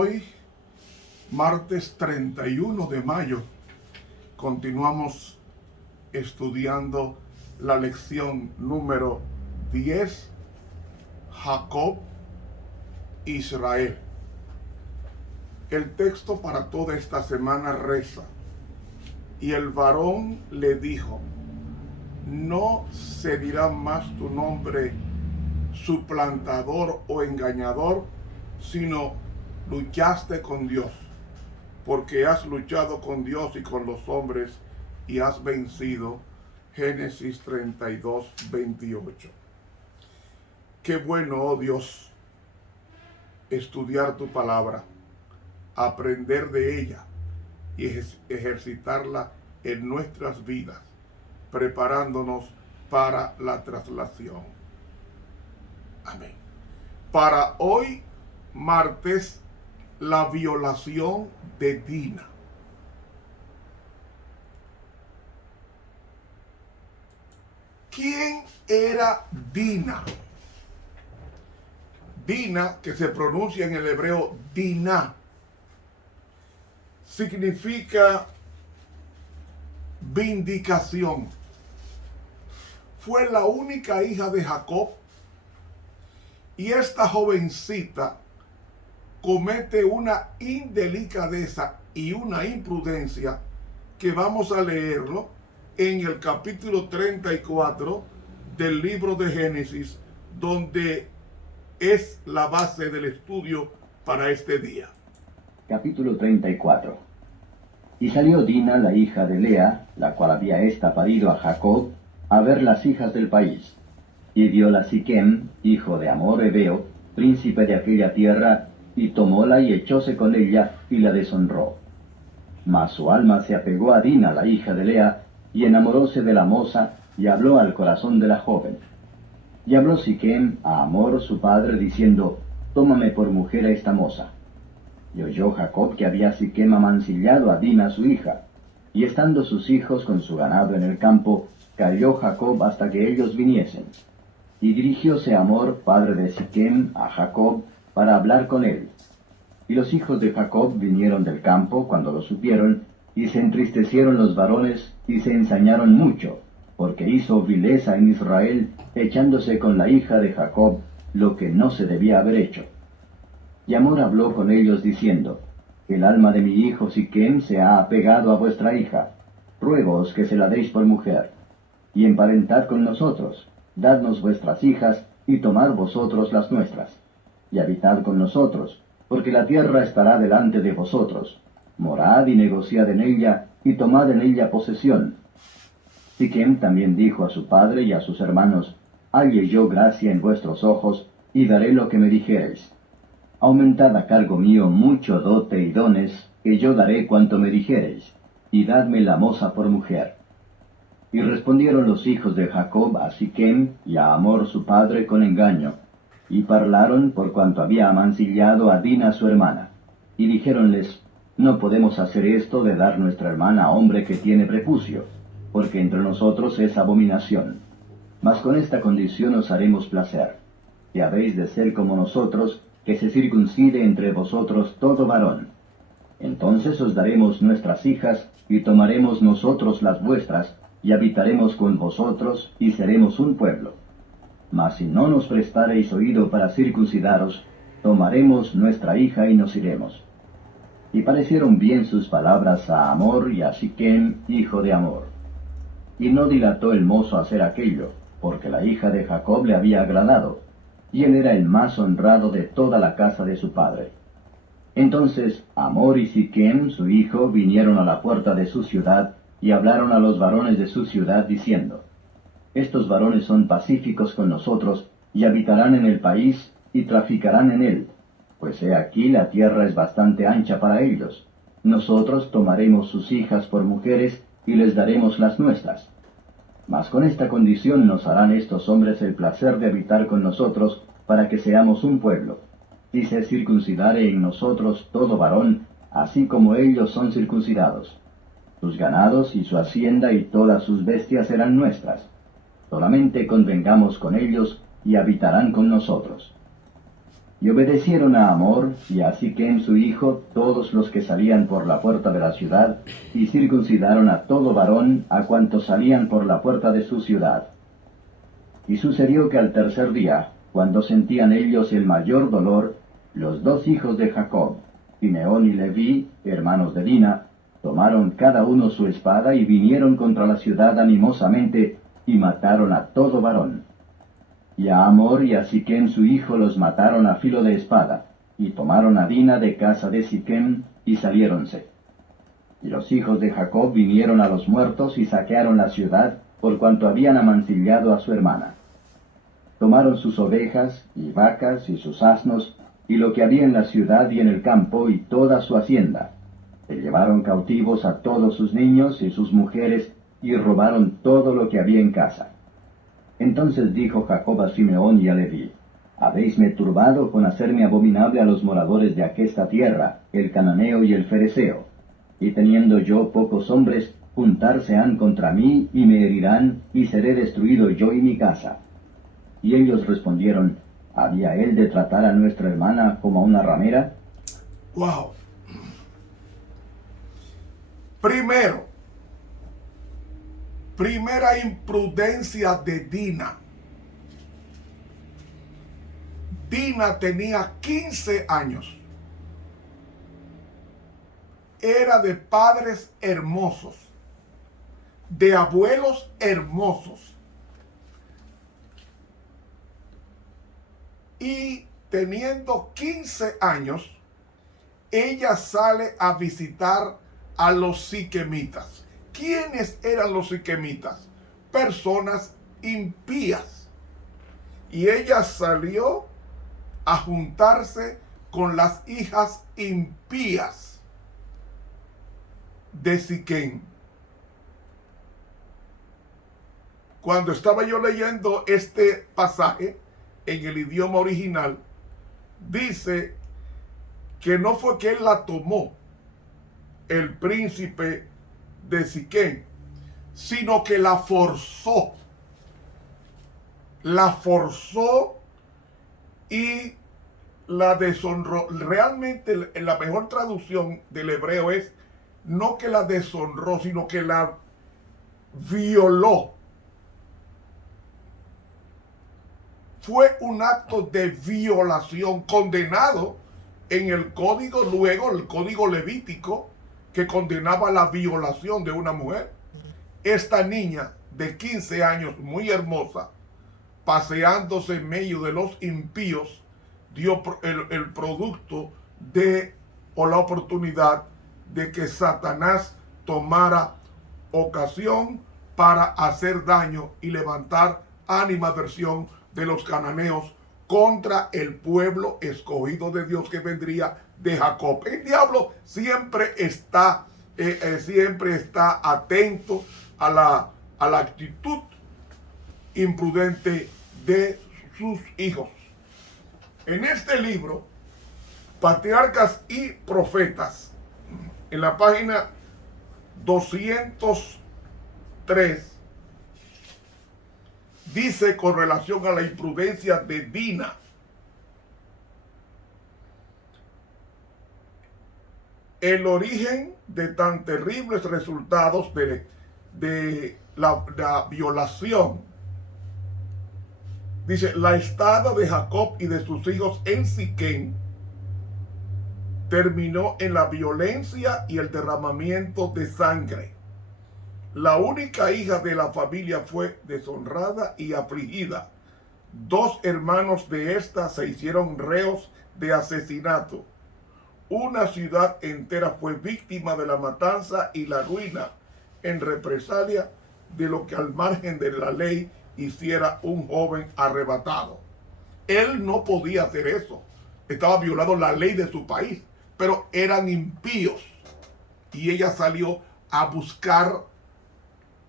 Hoy, martes 31 de mayo, continuamos estudiando la lección número 10, Jacob, Israel. El texto para toda esta semana reza: y el varón le dijo, no se dirá más tu nombre suplantador o engañador, sino luchaste con Dios, porque has luchado con Dios y con los hombres y has vencido. Génesis 32, 28. Qué bueno, oh Dios, estudiar tu palabra, aprender de ella y ejercitarla en nuestras vidas, preparándonos para la traslación. Amén. Para hoy, martes, la violación de Dina. ¿Quién era Dina? Dina, que se pronuncia en el hebreo Diná, significa vindicación. Fue la única hija de Jacob y esta jovencita comete una indelicadeza y una imprudencia que vamos a leerlo en el capítulo 34 del libro de Génesis, donde es la base del estudio para este día. Capítulo 34. Y salió Dina, la hija de Lea, la cual había ésta parido a Jacob, a ver las hijas del país. Y viola Siquem, hijo de Hamor Heveo, príncipe de aquella tierra, y tomóla y echóse con ella, y la deshonró. Mas su alma se apegó a Dina, la hija de Lea, y enamoróse de la moza, y habló al corazón de la joven. Y habló Siquem a Hamor su padre, diciendo, tómame por mujer a esta moza. Y oyó Jacob que había Siquem amancillado a Dina su hija. Y estando sus hijos con su ganado en el campo, cayó Jacob hasta que ellos viniesen. Y dirigióse Hamor, padre de Siquem, a Jacob, para hablar con él. Y los hijos de Jacob vinieron del campo cuando lo supieron, y se entristecieron los varones, y se ensañaron mucho, porque hizo vileza en Israel, echándose con la hija de Jacob, lo que no se debía haber hecho. Y Hamor habló con ellos diciendo, el alma de mi hijo Siquem se ha apegado a vuestra hija, ruégoos que se la deis por mujer, y emparentad con nosotros, dadnos vuestras hijas, y tomad vosotros las nuestras, y habitad con nosotros, porque la tierra estará delante de vosotros, morad y negociad en ella, y tomad en ella posesión. Siquem también dijo a su padre y a sus hermanos, halle yo gracia en vuestros ojos, y daré lo que me dijereis. Aumentad a cargo mío mucho dote y dones, que yo daré cuanto me dijereis, y dadme la moza por mujer. Y respondieron los hijos de Jacob a Siquem y a Hamor su padre con engaño, y parlaron por cuanto había amancillado a Dina su hermana. Y dijéronles, no podemos hacer esto de dar nuestra hermana a hombre que tiene prepucio, porque entre nosotros es abominación. Mas con esta condición os haremos placer, que habéis de ser como nosotros, que se circuncide entre vosotros todo varón. Entonces os daremos nuestras hijas, y tomaremos nosotros las vuestras, y habitaremos con vosotros, y seremos un pueblo. Mas si no nos prestareis oído para circuncidaros, tomaremos nuestra hija y nos iremos. Y parecieron bien sus palabras a Hamor y a Siquem, hijo de Hamor. Y no dilató el mozo a hacer aquello, porque la hija de Jacob le había agradado, y él era el más honrado de toda la casa de su padre. Entonces Hamor y Siquem, su hijo, vinieron a la puerta de su ciudad, y hablaron a los varones de su ciudad, diciendo, estos varones son pacíficos con nosotros, y habitarán en el país, y traficarán en él, pues he aquí la tierra es bastante ancha para ellos. Nosotros tomaremos sus hijas por mujeres, y les daremos las nuestras. Mas con esta condición nos harán estos hombres el placer de habitar con nosotros, para que seamos un pueblo, y se circuncidare en nosotros todo varón, así como ellos son circuncidados. Sus ganados y su hacienda y todas sus bestias serán nuestras. Solamente convengamos con ellos, y habitarán con nosotros. Y obedecieron a Hamor y a Siquem su hijo todos los que salían por la puerta de la ciudad, y circuncidaron a todo varón a cuantos salían por la puerta de su ciudad. Y sucedió que al tercer día, cuando sentían ellos el mayor dolor, los dos hijos de Jacob, Simeón y Leví, hermanos de Dina, tomaron cada uno su espada y vinieron contra la ciudad animosamente, y mataron a todo varón. Y a Hamor y a Siquem su hijo los mataron a filo de espada, y tomaron a Dina de casa de Siquem, y saliéronse. Y los hijos de Jacob vinieron a los muertos y saquearon la ciudad, por cuanto habían amancillado a su hermana. Tomaron sus ovejas, y vacas, y sus asnos, y lo que había en la ciudad y en el campo, y toda su hacienda. Se llevaron cautivos a todos sus niños y sus mujeres, y robaron todo lo que había en casa. Entonces dijo Jacob a Simeón y a Leví: Habéisme turbado con hacerme abominable a los moradores de aquesta tierra, el cananeo y el fereceo. Y teniendo yo pocos hombres, juntarse han contra mí, y me herirán, y seré destruido yo y mi casa. Y ellos respondieron: ¿Había él de tratar a nuestra hermana como a una ramera? Wow. Primera imprudencia de Dina. Dina tenía 15 años. Era de padres hermosos, de abuelos hermosos. Y teniendo 15 años, ella sale a visitar a los siquemitas. ¿Quiénes eran los siquemitas? Personas impías. Y ella salió a juntarse con las hijas impías de Siquem. Cuando estaba yo leyendo este pasaje en el idioma original, dice que no fue que él la tomó, el príncipe de Siquem, sino que la forzó. La forzó y la deshonró. Realmente la mejor traducción del hebreo es no que la deshonró, sino que la violó. Fue un acto de violación condenado en el código, luego el código levítico, que condenaba la violación de una mujer. Esta niña de 15 años, muy hermosa, paseándose en medio de los impíos, dio el producto de, o la oportunidad de que Satanás tomara ocasión para hacer daño y levantar animadversión de los cananeos contra el pueblo escogido de Dios que vendría de Jacob. El diablo siempre está atento a la actitud imprudente de sus hijos. En este libro, Patriarcas y Profetas, en la página 203, dice con relación a la imprudencia de Dina: el origen de tan terribles resultados de la violación. Dice: la estada de Jacob y de sus hijos en Siquem terminó en la violencia y el derramamiento de sangre. La única hija de la familia fue deshonrada y afligida. 2 hermanos de esta se hicieron reos de asesinato. Una ciudad entera fue víctima de la matanza y la ruina en represalia de lo que al margen de la ley hiciera un joven arrebatado. Él no podía hacer eso. Estaba violando la ley de su país, pero eran impíos. Y ella salió a buscar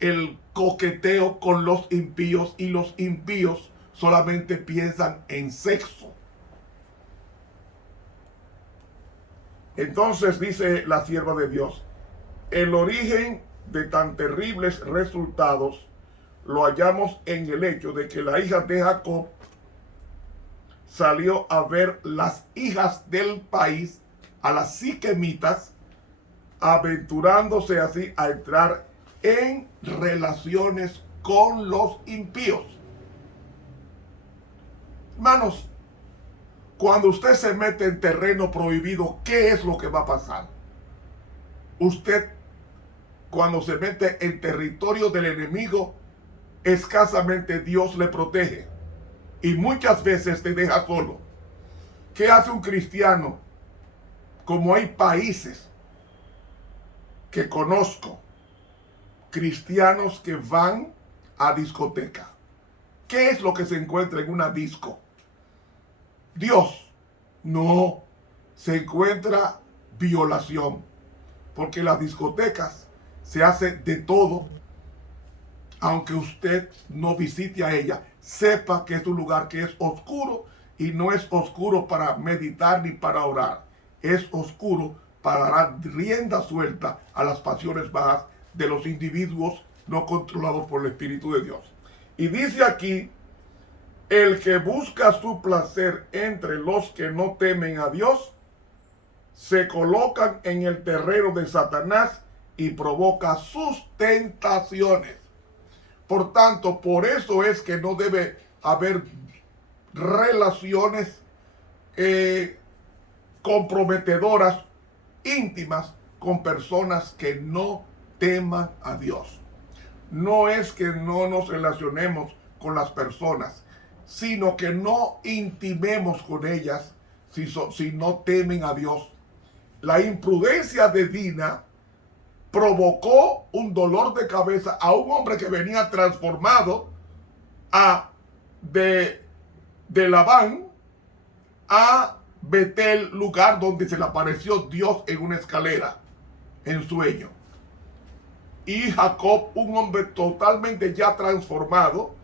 el coqueteo con los impíos, y los impíos solamente piensan en sexo. Entonces dice la sierva de Dios: el origen de tan terribles resultados lo hallamos en el hecho de que la hija de Jacob salió a ver las hijas del país, a las siquemitas, aventurándose así a entrar en relaciones con los impíos. Hermanos, cuando usted se mete en terreno prohibido, ¿qué es lo que va a pasar? Usted, cuando se mete en territorio del enemigo, escasamente Dios le protege y muchas veces te deja solo. ¿Qué hace un cristiano? Como hay países que conozco, cristianos que van a discoteca. ¿Qué es lo que se encuentra en una disco? Dios. No, se encuentra violación, porque en las discotecas se hace de todo. Aunque usted no visite a ella, sepa que es un lugar que es oscuro, y no es oscuro para meditar ni para orar. Es oscuro para dar rienda suelta a las pasiones bajas de los individuos no controlados por el Espíritu de Dios. Y dice aquí, el que busca su placer entre los que no temen a Dios, se colocan en el terreno de Satanás y provoca sus tentaciones. Por tanto, por eso es que no debe haber relaciones comprometedoras, íntimas, con personas que no teman a Dios. No es que no nos relacionemos con las personas, sino que no intimemos con ellas si no temen a Dios. La imprudencia de Dina provocó un dolor de cabeza a un hombre que venía transformado de Labán a Betel, lugar donde se le apareció Dios en una escalera, en sueño. Y Jacob, un hombre totalmente ya transformado,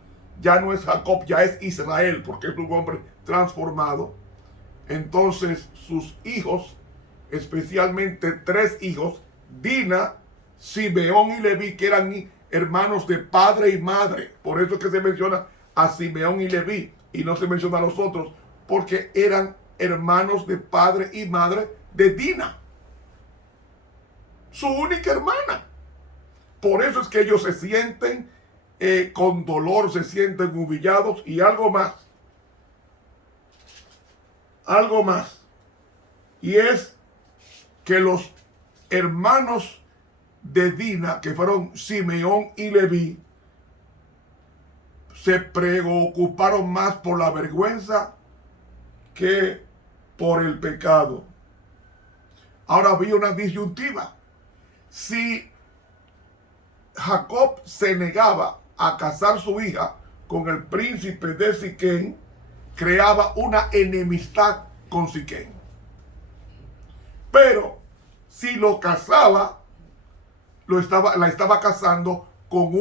ya no es Jacob, ya es Israel, porque es un hombre transformado. Entonces sus hijos, especialmente 3 hijos, Dina, Simeón y Leví, que eran hermanos de padre y madre. Por eso es que se menciona a Simeón y Leví y no se menciona a los otros, porque eran hermanos de padre y madre de Dina, su única hermana. Por eso es que ellos se sienten con dolor, se sienten humillados. Y algo más, y es que los hermanos de Dina, que fueron Simeón y Leví, se preocuparon más por la vergüenza que por el pecado. Ahora había una disyuntiva. Si Jacob se negaba a casar su hija con el príncipe de Siquem, creaba una enemistad con Siquem. Pero si lo casaba, la estaba casando con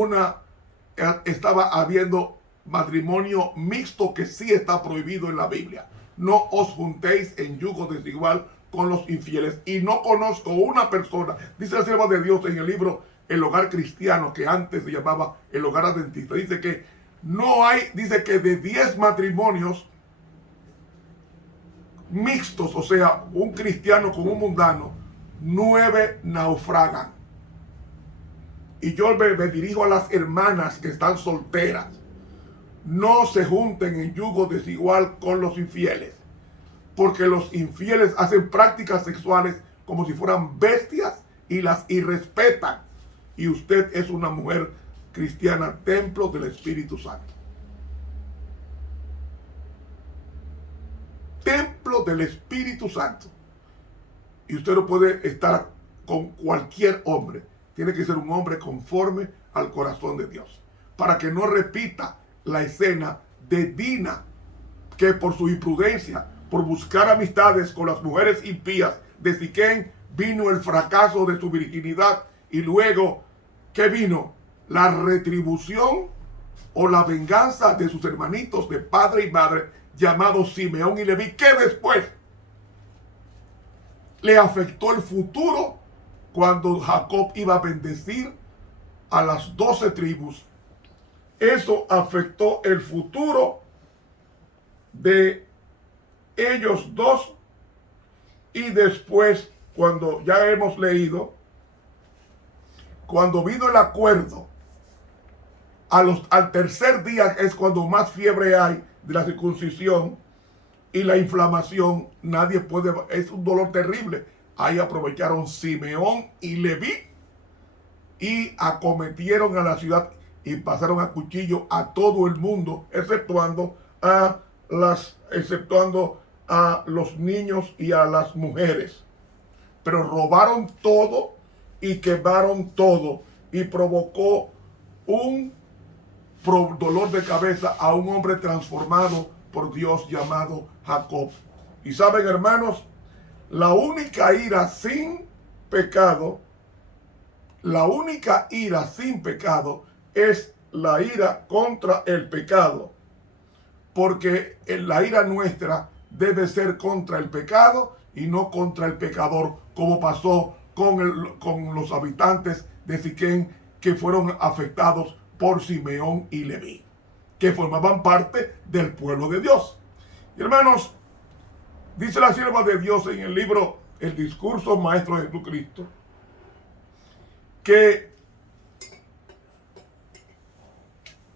estaba habiendo matrimonio mixto, que sí está prohibido en la Biblia. No os juntéis en yugo desigual con los infieles. Y no conozco una persona, dice la sierva de Dios en el libro El Hogar Cristiano, que antes se llamaba El Hogar Adventista, dice que dice que de 10 matrimonios mixtos, o sea, un cristiano con un mundano, 9 naufragan. Y yo me dirijo a las hermanas que están solteras: no se junten en yugo desigual con los infieles, porque los infieles hacen prácticas sexuales como si fueran bestias y las irrespetan. Y usted es una mujer cristiana, templo del Espíritu Santo. Templo del Espíritu Santo. Y usted no puede estar con cualquier hombre. Tiene que ser un hombre conforme al corazón de Dios, para que no repita la escena de Dina, que por su imprudencia, por buscar amistades con las mujeres impías de Siquem, vino el fracaso de su virginidad. Y luego, ¿qué vino? La retribución o la venganza de sus hermanitos de padre y madre, llamados Simeón y Leví, que después le afectó el futuro cuando Jacob iba a bendecir a las 12 tribus. Eso afectó el futuro de ellos dos, y después, cuando ya hemos leído, cuando vino el acuerdo, al tercer día es cuando más fiebre hay de la circuncisión y la inflamación, nadie puede, es un dolor terrible. Ahí aprovecharon Simeón y Leví y acometieron a la ciudad y pasaron a cuchillo a todo el mundo, exceptuando a los niños y a las mujeres. Pero robaron todo y quemaron todo y provocó un dolor de cabeza a un hombre transformado por Dios llamado Jacob. Y saben, hermanos, la única ira sin pecado es la ira contra el pecado, porque la ira nuestra debe ser contra el pecado y no contra el pecador, como pasó con los habitantes de Siquén, que fueron afectados por Simeón y Leví, que formaban parte del pueblo de Dios. Y hermanos, dice la sierva de Dios en el libro El Discurso Maestro de Jesucristo, que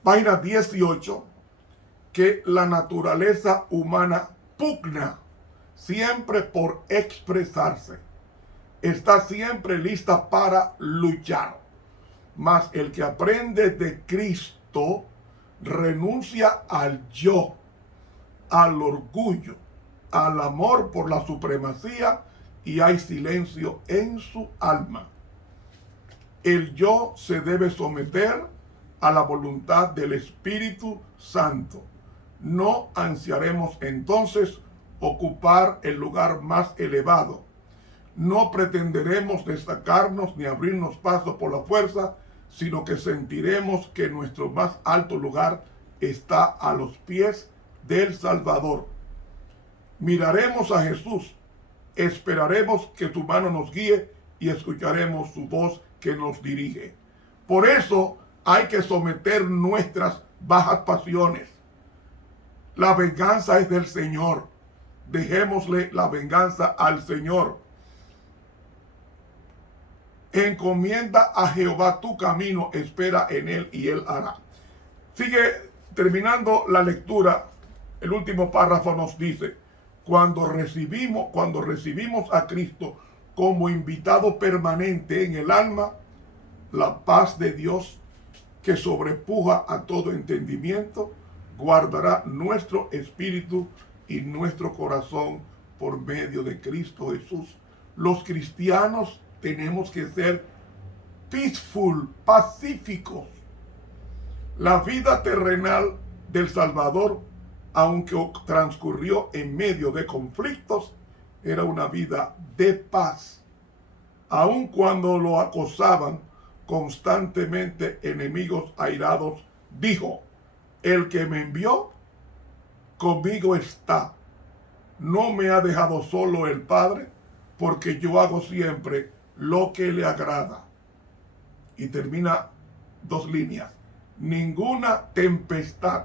página 18, que la naturaleza humana pugna siempre por expresarse, está siempre lista para luchar, mas el que aprende de Cristo renuncia al yo, al orgullo, al amor por la supremacía, y hay silencio en su alma. El yo se debe someter a la voluntad del Espíritu Santo. No ansiaremos entonces ocupar el lugar más elevado. No pretenderemos destacarnos ni abrirnos paso por la fuerza, sino que sentiremos que nuestro más alto lugar está a los pies del Salvador. Miraremos a Jesús, esperaremos que su mano nos guíe y escucharemos su voz que nos dirige. Por eso hay que someter nuestras bajas pasiones. La venganza es del Señor. Dejémosle la venganza al Señor. Encomienda a Jehová tu camino, espera en él y él hará. Sigue terminando la lectura. El último párrafo nos dice: cuando recibimos a Cristo como invitado permanente en el alma, la paz de Dios, que sobrepuja a todo entendimiento, guardará nuestro espíritu y nuestro corazón por medio de Cristo Jesús. Los cristianos tenemos que ser pacíficos. La vida terrenal del Salvador, aunque transcurrió en medio de conflictos, era una vida de paz. Aun cuando lo acosaban constantemente enemigos airados, dijo: el que me envió conmigo está. No me ha dejado solo el Padre, porque yo hago siempre lo que le agrada. Y termina 2 líneas. Ninguna tempestad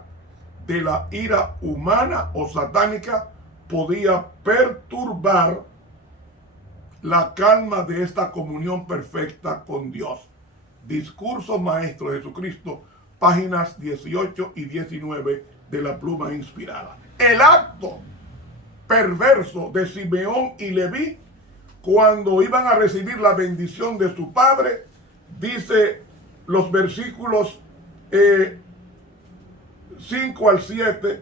de la ira humana o satánica podía perturbar la calma de esta comunión perfecta con Dios. Discurso Maestro de Jesucristo, páginas 18 y 19 de la Pluma Inspirada. El acto perverso de Simeón y Leví, cuando iban a recibir la bendición de su padre, dice los versículos 5 al 7,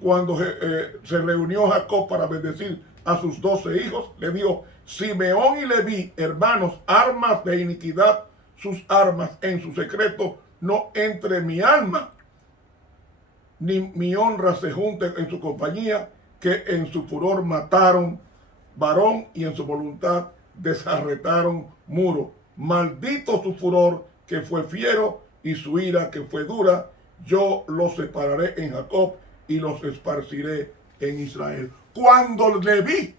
cuando se reunió Jacob para bendecir a sus 12 hijos, le dijo: Simeón y Leví, hermanos, armas de iniquidad, sus armas en su secreto, no entre mi alma, ni mi honra se junte en su compañía, que en su furor mataron varón y en su voluntad desarretaron muro. Maldito su furor, que fue fiero, y su ira, que fue dura. Yo los separaré en Jacob y los esparciré en Israel. Cuando Leví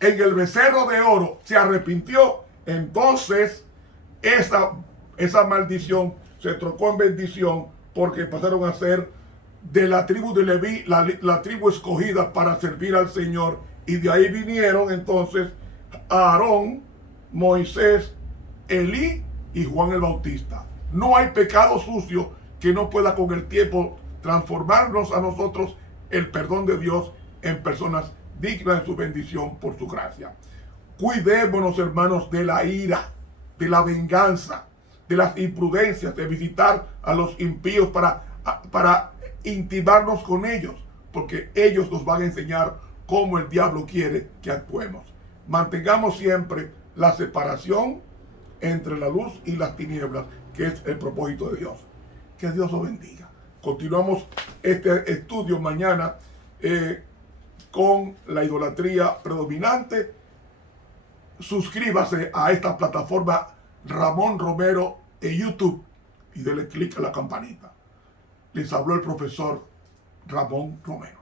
en el becerro de oro se arrepintió, entonces esa maldición se trocó en bendición, porque pasaron a ser de la tribu de Leví, la tribu escogida para servir al Señor. Y de ahí vinieron entonces Aarón, Moisés, Elí y Juan el Bautista. No hay pecado sucio que no pueda con el tiempo transformarnos a nosotros el perdón de Dios en personas dignas de su bendición por su gracia. Cuidémonos, hermanos, de la ira, de la venganza, de las imprudencias, de visitar a los impíos para intimarnos con ellos, porque ellos nos van a enseñar cómo el diablo quiere que actuemos. Mantengamos siempre la separación entre la luz y las tinieblas, que es el propósito de Dios. Que Dios los bendiga. Continuamos este estudio mañana con la idolatría predominante. Suscríbase a esta plataforma Ramón Romero en YouTube y dele clic a la campanita. Les habló el profesor Ramón Romero.